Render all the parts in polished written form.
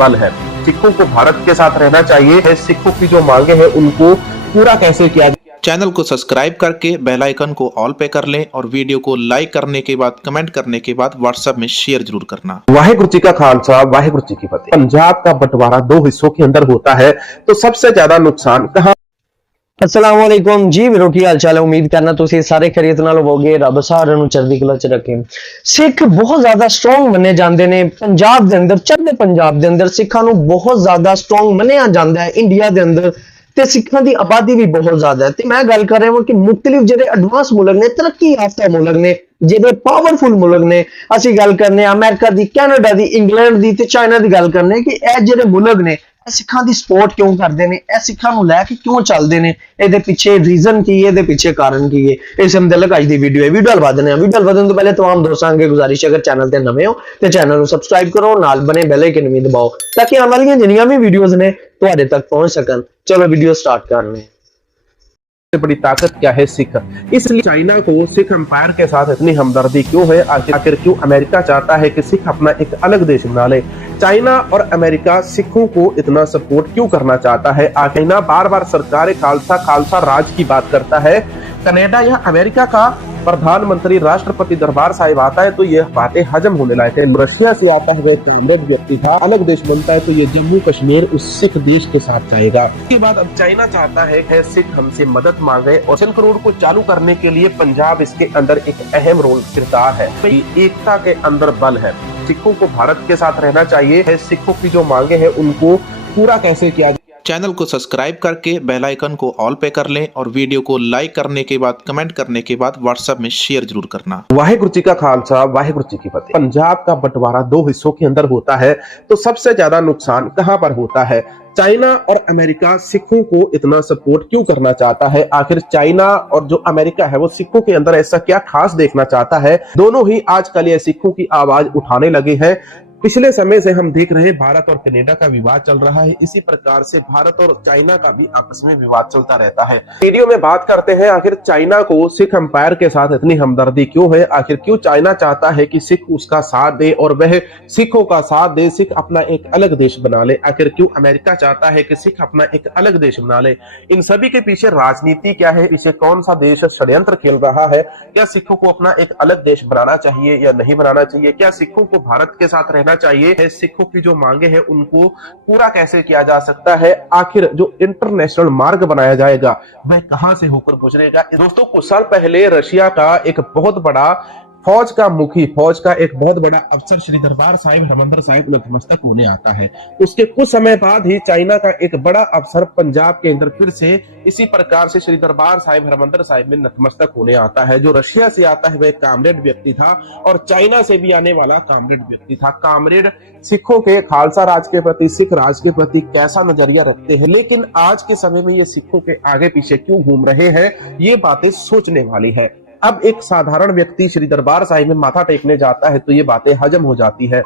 बल है। सिखों को भारत के साथ रहना चाहिए है, सिखों की जो मांगे हैं उनको पूरा कैसे किया जाए। चैनल को सब्सक्राइब करके बेल आइकन को ऑल पे कर लें और वीडियो को लाइक करने के बाद कमेंट करने के बाद व्हाट्सएप में शेयर जरूर करना। वाहिगुरु जी का खालसा, वाहिगुरु जी की फतेह। पंजाब का बंटवारा दो हिस्सों के अंदर होता है, तो सबसे ज्यादा नुकसान कहां। अस्सलाम वालेकुम जी, मेरा की हाल चाल है। उम्मीद करना तुसी सारे खैरियत नाल होवोगे। रब सारिਆਂ ਨੂੰ ਚੜ੍ਹਦੀ ਕਲਾ ਚ ਰੱਖੇ। सिख बहुत ज्यादा स्ट्रॉन्ग ਮੰਨੇ ਜਾਂਦੇ ਨੇ पंजाब ਦੇ ਅੰਦਰ, ਚੜ੍ਹਦੇ ਪੰਜਾਬ ਦੇ ਅੰਦਰ ਸਿੱਖਾਂ ਨੂੰ ਬਹੁਤ ਜ਼ਿਆਦਾ स्ट्रॉन्ग ਮੰਨਿਆ ਜਾਂਦਾ ਹੈ ਇੰਡੀਆ ਦੇ ਅੰਦਰ, ਤੇ ਸਿੱਖਾਂ ਦੀ ਆਬਾਦੀ ਵੀ ਬਹੁਤ ਜ਼ਿਆਦਾ ਹੈ। ਤੇ ਮੈਂ ਗੱਲ ਕਰ ਰਿਹਾ ਹਾਂ ਕਿ ਮੁxtਲਿਫ ਜਿਹੜੇ ਐਡਵਾਂਸ ਮੁਲਕ ਨੇ, ਤਰੱਕੀ ਯਾਫਤਾ ਮੁਲਕ ਨੇ, ਜਿਹੜੇ ਪਾਵਰਫੁਲ ਮੁਲਕ ਨੇ, ਅਸੀਂ ਗੱਲ ਕਰਨੇ ਆ ਅਮਰੀਕਾ ਦੀ, ਕੈਨੇਡਾ ਦੀ, ਇੰਗਲੈਂਡ ਦੀ ਤੇ ਚਾਈਨਾ ਦੀ ਗੱਲ ਕਰਨੇ ਕਿ ਇਹ ਜਿਹੜੇ ਮੁਲਕ ਨੇ ਸਿੱਖਾਂ ਦੀ ਸਪੋਰਟ ਕਿਉਂ ਕਰਦੇ ਨੇ, ਇਹ ਸਿੱਖਾਂ ਨੂੰ ਲੈ ਕੇ ਕਿਉਂ ਚੱਲਦੇ ਨੇ, ਇਹਦੇ ਪਿੱਛੇ ਰੀਜ਼ਨ ਕੀ ਹੈ, ਇਹਦੇ ਪਿੱਛੇ ਕਾਰਨ ਕੀ ਹੈ, ਇਸ ਮੁਤਲਕ ਅੱਜ ਦੀ ਵੀਡੀਓ ਹੈ। ਵੀਡੀਓ ਵਧਣ ਤੋਂ ਪਹਿਲੇ तमाम ਦੋਸਤਾਂ ਅੱਗੇ ਗੁਜ਼ਾਰਿਸ਼ ਹੈ, ਅਗਰ ਚੈਨਲ ਤੇ ਨਵੇਂ ਹੋ ਤੇ ਚੈਨਲ ਨੂੰ ਸਬਸਕ੍ਰਾਈਬ ਕਰੋ, ਨਾਲ ਬਣੇ ਬੈਲ ਆਈਕਨ ਵੀ ਦਬਾਓ ਤਾਂ ਕਿ ਆਉਣ ਵਾਲੀਆਂ ਜਿੰਨੀਆਂ ਵੀ ਵੀਡੀਓਜ਼ ਨੇ ਤੁਹਾਡੇ ਤੱਕ पहुंच सकन। चलो वीडियो स्टार्ट कर लें। सबसे बड़ी ताकत क्या है? सिख। इसलिए चाइना को सिख एम्पायर के साथ इतनी हमदर्दी क्यों है? आखिर क्यों अमेरिका चाहता है कि सिख अपना एक अलग देश बना ले? चाइना और अमेरिका सिखों को इतना सपोर्ट क्यों करना चाहता है? चाइना बार बार सरकार खालसा राज की बात करता है। कनाडा या अमेरिका का प्रधानमंत्री राष्ट्रपति दरबार साहिब आता है तो ये बातें हजम होने लायक है। रशिया से आता है, कॉमरेड व्यक्ति था, अलग देश बनता है तो ये जम्मू कश्मीर उस सिख देश के साथ जाएगा। इसके बाद अब चाइना चाहता है कि सिख हमसे मदद मांगे और सिल्क रोड को चालू करने के लिए पंजाब इसके अंदर एक अहम रोल किरदार है। एकता के अंदर बल है। सिखों को भारत के साथ रहना चाहिए है, सिखों की जो मांगे हैं उनको पूरा कैसे किया जाए। चैनल को सब्सक्राइब करके बेल आइकन को ऑल पे कर लें और वीडियो को लाइक करने के बाद कमेंट करने के बाद व्हाट्सएप में शेयर जरूर करना। वाहिगुरु जी का खालसा, वाहिगुरु जी की फतेह। पंजाब का बंटवारा दो हिस्सों के अंदर होता है, तो सबसे ज्यादा नुकसान कहां पर होता है? चाइना और अमेरिका सिखों को इतना सपोर्ट क्यों करना चाहता है? आखिर चाइना और जो अमेरिका है वो सिखों के अंदर ऐसा क्या खास देखना चाहता है? दोनों ही आजकल ये सिखों की आवाज उठाने लगे हैं। पिछले समय से हम देख रहे हैं भारत और कनाडा का विवाद चल रहा है, इसी प्रकार से भारत और चाइना का भी आपस में विवाद चलता रहता है। वीडियो में बात करते हैं आखिर चाइना को सिख एम्पायर के साथ इतनी हमदर्दी क्यों है? आखिर क्यों चाइना चाहता है कि सिख उसका साथ दे और वह सिखों का साथ दे, सिख अपना एक अलग देश बना ले? आखिर क्यों अमेरिका चाहता है कि सिख अपना एक अलग देश बना ले? इन सभी के पीछे राजनीति क्या है? पीछे कौन सा देश षड्यंत्र खेल रहा है? क्या सिखों को अपना एक अलग देश बनाना चाहिए या नहीं बनाना चाहिए? क्या सिखों को भारत के साथ रहना चाहिए है? सिखों की जो मांगे हैं उनको पूरा कैसे किया जा सकता है? आखिर जो इंटरनेशनल मार्ग बनाया जाएगा वह कहां से होकर गुजरेगा? दोस्तों, कुछ साल पहले रशिया का एक बहुत बड़ा फौज का मुखी, फौज का एक बहुत बड़ा अफसर श्री दरबार साहिब हरमंदिर साहिब नतमस्तक होने आता है। उसके कुछ समय बाद ही चाइना का एक बड़ा अफसर पंजाब के अंदर फिर से इसी प्रकार से श्री दरबार साहिब हरमंदिर साहिब में नतमस्तक होने आता है। जो रशिया से आता है वह कामरेड व्यक्ति था और चाइना से भी आने वाला कामरेड व्यक्ति था। कामरेड सिखों के खालसा राज के प्रति, सिख राज के प्रति कैसा नजरिया रखते हैं, लेकिन आज के समय में ये सिखों के आगे पीछे क्यों घूम रहे हैं, ये बातें सोचने वाली है। अब एक साधारण व्यक्ति श्री दरबार साहिब में माथा टेकने जाता है तो ये बातें हजम हो जाती है।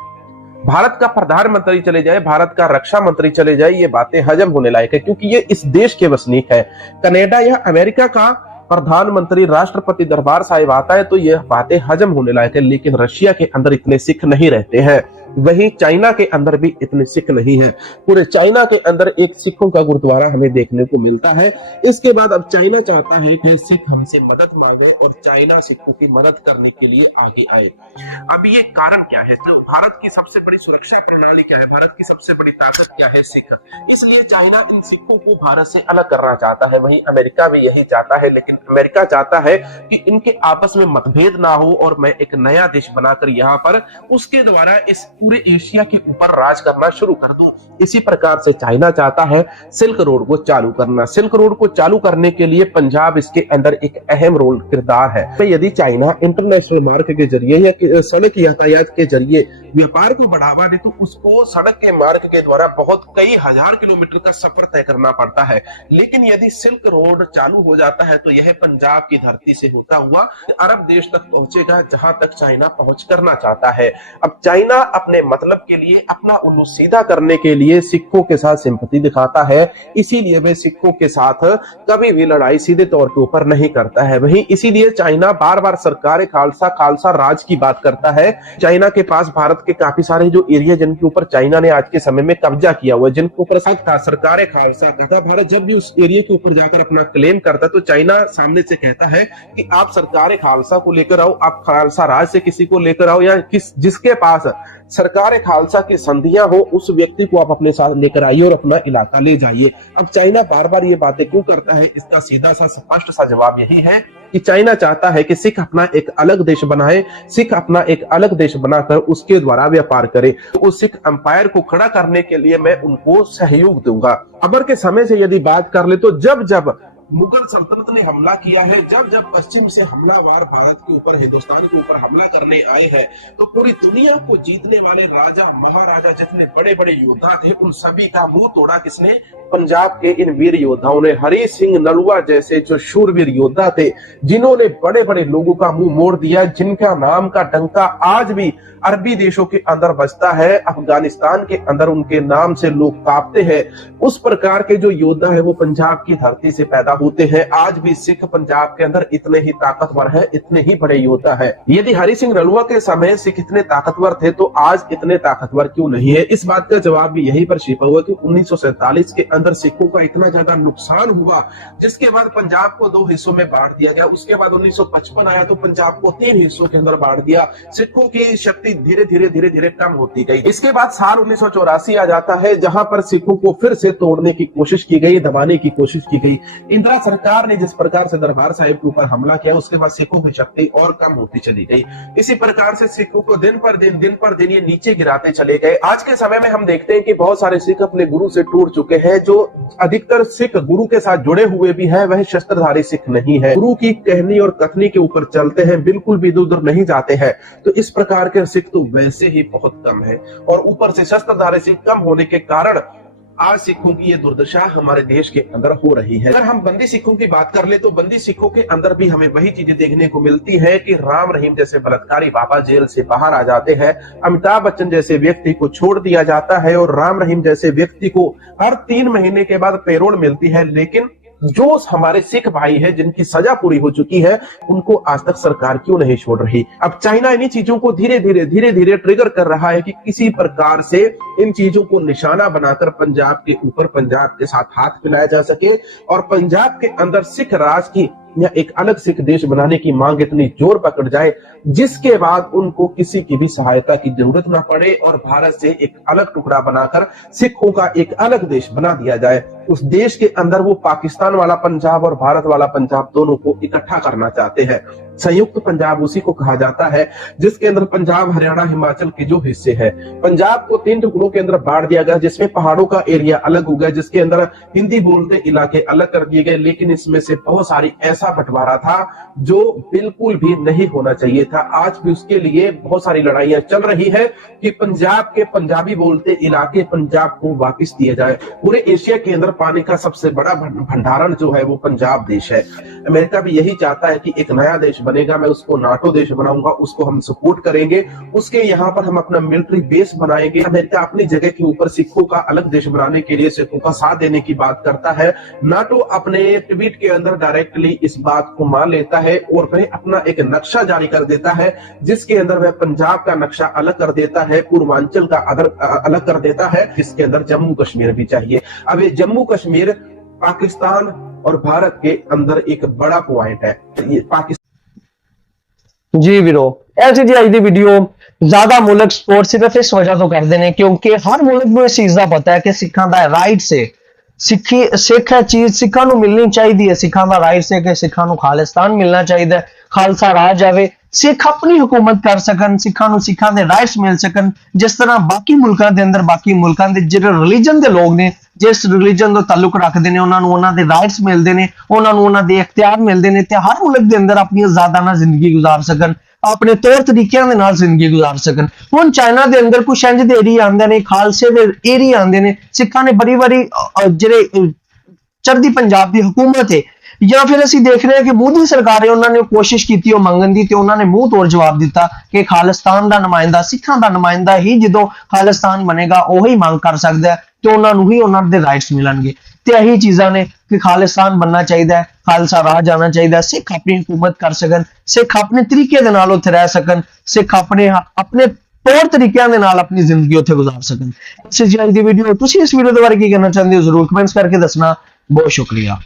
भारत का प्रधानमंत्री चले जाए, भारत का रक्षा मंत्री चले जाए, ये बातें हजम होने लायक है क्योंकि ये इस देश के वसनीक है। कनाडा या अमेरिका का प्रधानमंत्री राष्ट्रपति दरबार साहिब आता है तो ये बातें हजम होने लायक है, लेकिन रशिया के अंदर इतने सिख नहीं रहते हैं, वहीं चाइना के अंदर भी इतने सिख नहीं है। पूरे चाइना के अंदर एक सिखों का गुरुद्वारा हमें देखने को मिलता है। इसके बाद अब चाइना चाहता है कि सिख हमसे मदद मांगे और चाइना सिखों की मदद करने के लिए आगे आए। अब ये कारण क्या है? तो भारत की सबसे बड़ी सुरक्षा प्रणाली क्या है? भारत की सबसे बड़ी ताकत क्या है? सिख। इसलिए चाइना इन सिखों को भारत से अलग करना चाहता है, वहीं अमेरिका भी यही चाहता है, लेकिन अमेरिका चाहता है कि इनके आपस में मतभेद ना हो और मैं एक नया देश बनाकर यहाँ पर उसके द्वारा इस पूरे एशिया के ऊपर राज करना शुरू कर दूं। इसी प्रकार से चाइना चाहता है सिल्क रोड को चालू करना। सिल्क रोड को चालू करने के लिए पंजाब इसके अंदर एक अहम रोल किरदार है। तो यदि चाइना इंटरनेशनल मार्ग के जरिए या सड़क यातायात के जरिए व्यापार को बढ़ावा दे तो उसको सड़क के मार्ग के द्वारा बहुत कई हजार किलोमीटर का सफर तय करना पड़ता है, लेकिन यदि सिल्क रोड चालू हो जाता है तो यह पंजाब की धरती से होता हुआ अरब देश तक पहुंचेगा, जहां तक चाइना पहुंच करना चाहता है। अब चाइना अपने मतलब के लिए, अपना उल्लू सीधा करने के लिए सिखों के साथ सिंपैथी दिखाता है, इसीलिए वे सिखों के साथ कभी भी लड़ाई सीधे तौर के ऊपर नहीं करता है। वहीं इसीलिए चाइना बार बार सरकार खालसा राज की बात करता है। चाइना के पास भारत के काफी सारे जो एरिया जिनके ऊपर चाइना ने आज के समय में कब्जा किया हुआ है, जिनके ऊपर शक था, सरकार खालसा का था, भारत जब भी उस एरिया के ऊपर जाकर अपना क्लेम करता तो चाइना सामने से कहता है कि आप सरकार खालसा को लेकर आओ, आप खालसा राज से किसी को लेकर आओ, या जिसके पास सरकार खालसा की संधियां हो उस व्यक्ति को आप अपने साथ लेकर आइए और अपना इलाका ले जाइए। अब चाइना बार बार ये बातें क्यों करता है? इसका सीधा सा स्पष्ट सा जवाब यही है कि चाइना चाहता है कि सिख अपना एक अलग देश बनाए, सिख अपना एक अलग देश बनाकर उसके द्वारा व्यापार करे। तो उस सिख अंपायर को खड़ा करने के लिए मैं उनको सहयोग दूंगा। अकबर के समय से यदि बात कर ले तो जब जब मुगल सल्तनत ने हमला किया है, जब जब पश्चिम से हमलावर भारत के ऊपर, हिंदुस्तान के ऊपर हमला करने आए हैं, तो पूरी दुनिया को जीतने वाले राजा महाराजा जितने बड़े बड़े योद्धा थे उन सभी का मुंह तोड़ा किसने? पंजाब के इन वीर योद्धाओं ने। हरि सिंह नलवा जैसे जो शूरवीर योद्धा थे जिन्होंने बड़े बड़े लोगों का मुंह मोड़ दिया, जिनका नाम का डंका आज भी अरबी देशों के अंदर बजता है, अफगानिस्तान के अंदर उनके नाम से लोग कांपते हैं, उस प्रकार के जो योद्धा है वो पंजाब की धरती से पैदा होते हैं। आज भी सिख पंजाब के अंदर इतने ही ताकतवर है, इतने ही बड़े योद्धा है। यदि हरि सिंह नलवा के समय सिख इतने ताकतवर थे तो आज इतने ताकतवर क्यों नहीं है? इस बात का जवाब भी यहीं पर छिपा हुआ कि 1947 के अंदर सिखों का इतना ज्यादा नुकसान हुआ, जिसके बाद पंजाब को 2 हिस्सों में बांट दिया गया। उसके बाद 1955 आया तो पंजाब को 3 हिस्सों के अंदर बांट दिया। सिखों की शक्ति धीरे धीरे कम होती गई। इसके बाद साल 1984 आ जाता है, जहां पर सिखों को फिर से तोड़ने की कोशिश की गई, दबाने की कोशिश की गई। इंदिरा सरकार ने जिस प्रकार से दरबार साहिब के ऊपर हमला किया, उसके बाद सिखों की शक्ति और कम होती चली गई। इसी प्रकार से सिखों को दिन पर दिन ये नीचे गिराते चले गए। आज के समय में हम देखते हैं कि बहुत सारे सिख अपने गुरु से टूट चुके हैं। जो अधिकतर सिख गुरु के साथ जुड़े हुए भी है वह शस्त्रधारी सिख नहीं है, गुरु की कहनी और कथनी के ऊपर चलते हैं, बिल्कुल भी इधर नहीं जाते हैं। तो इस प्रकार के सिख तो वैसे ही बहुत कम है, और ऊपर से शस्त्रधारी सिख कम होने के कारण आज सिखों की ये दुर्दशा हमारे देश के अंदर हो रही है। अगर हम बंदी सिखों की बात कर ले तो बंदी सिखों के अंदर भी हमें वही चीजें देखने को मिलती है कि राम रहीम जैसे बलात्कारी बाबा जेल से बाहर आ जाते हैं, अमिताभ बच्चन जैसे व्यक्ति को छोड़ दिया जाता है, और राम रहीम जैसे व्यक्ति को हर 3 महीने के बाद पेरोल मिलती है। लेकिन जो हमारे सिख भाई हैं जिनकी सजा पूरी हो चुकी है उनको आज तक सरकार क्यों नहीं छोड़ रही? अब चाइना इन्हीं चीजों को धीरे धीरे ट्रिगर कर रहा है कि किसी प्रकार से इन चीजों को निशाना बनाकर पंजाब के ऊपर, पंजाब के साथ हाथ मिलाया जा सके और पंजाब के अंदर सिख राज की या एक अलग सिख देश बनाने की मांग इतनी जोर पकड़ जाए जिसके बाद उनको किसी की भी सहायता की जरूरत ना पड़े और भारत से एक अलग टुकड़ा बनाकर सिखों का एक अलग देश बना दिया जाए। उस देश के अंदर वो पाकिस्तान वाला पंजाब और भारत वाला पंजाब दोनों को इकट्ठा करना चाहते हैं। संयुक्त पंजाब उसी को कहा जाता है जिसके अंदर पंजाब, हरियाणा, हिमाचल के जो हिस्से हैं, पंजाब को 3 टुकड़ों के अंदर बांट दिया गया, जिसमें पहाड़ों का एरिया अलग हो गया, जिसके अंदर हिंदी बोलते इलाके अलग कर दिए गए। लेकिन इसमें से बहुत सारी ऐसा बंटवारा था जो बिल्कुल भी नहीं होना चाहिए था। आज भी उसके लिए बहुत सारी लड़ाइयां चल रही है कि पंजाब के पंजाबी बोलते इलाके पंजाब को वापस दिए जाए। पूरे एशिया के अंदर पानी का सबसे बड़ा भंडारण जो है वो पंजाब देश है। अमेरिका भी यही चाहता है कि एक नया देश बनेगा, मैं उसको नाटो देश बनाऊंगा, उसको हम सपोर्ट करेंगे, उसके यहाँ पर हम अपना मिलिट्री बेस बनाएंगे। अमेरिका अपनी जगह के ऊपर सिखों का अलग देश बनाने के लिए सिखों का साथ देने की बात करता है। नाटो अपने ट्वीट के अंदर डायरेक्टली इस बात को मान लेता है और वह अपना एक नक्शा जारी कर देता है जिसके अंदर वह पंजाब का नक्शा अलग कर देता है, पूर्वांचल का अलग कर देता है, जिसके अंदर जम्मू कश्मीर भी चाहिए। अब ये जम्मू कश्मीर पाकिस्तान और भारत के अंदर एक बड़ा पॉइंट है। ये पाकिस्तान जी वीरो ऐसी जी आज दी वीडियो ज्यादा मुल्क सपोर्ट सिर्फ इस वजह तो करते हैं क्योंकि हर मुल्क में इस चीज का पता है कि सिखा का राइट से सिख है चीज सिखा मिलनी चाहिए, सिखा का राइट से कि सिखा खालिस्तान मिलना चाहिए, खालसा राज आवे, सिख अपनी हुकूमत कर सकन, सिखा दे राइट्स मिल सकन जिस तरह बाकी मुल्कों के अंदर बाकी मुल्कों के जिहड़े रिलीजन के लोग ने जिस रिलीजन का ताल्लुक रखते हैं उन्होंने राइट्स मिलते हैं, उन्होंने इख्तियार मिलते हैं ते हर मुल्क के अंदर अपनी आजादाना जिंदगी गुजार सकन, अपने तौर तरीकों के नाल जिंदगी गुजार सकन। हुण चाइना के अंदर कुछ इंज दे एरिया आंदे ने, खालसे दे एरिया आंदे ने, सिखा ने बड़ी बड़ी जिहड़े चढ़दी पंजाब की हुकूमत है या फिर असी देख रहे हैं कि मोदी सरकार है उन्होंने कोशिश की मंगन की, उन्होंने मुंह तोड़ जवाब दिता कि खालिस्तान का नुमाइंदा सिखा का नुमाइंदा ही जो खालिस्तान बनेगा वही मांग कर सकता है तो उन्होंने ही उन्होंने राइट्स मिलणगे। तो यही चीज़ा ने कि खालिस्तान बनना चाहिए, खालसा राज आना चाहिए, सिख अपनी हुकूमत कर सकन, सिख अपने तरीके दे नाल उत्थे रह सकन, सिख अपने ਤੌਰ ਤਰੀਕਿਆਂ ਦੇ ਨਾਲ ਆਪਣੀ ਜ਼ਿੰਦਗੀ ਉੱਥੇ ਗੁਜ਼ਾਰ ਸਕਣ। ਇਸ ਜੀ ਅੱਜ ਦੀ ਵੀਡੀਓ, ਤੁਸੀਂ ਇਸ ਵੀਡੀਓ ਦੇ ਬਾਰੇ ਕੀ ਕਹਿਣਾ ਚਾਹੁੰਦੇ ਹੋ ਜ਼ਰੂਰ ਕਮੈਂਟਸ ਕਰਕੇ ਦੱਸਣਾ। ਬਹੁਤ ਸ਼ੁਕਰੀਆ।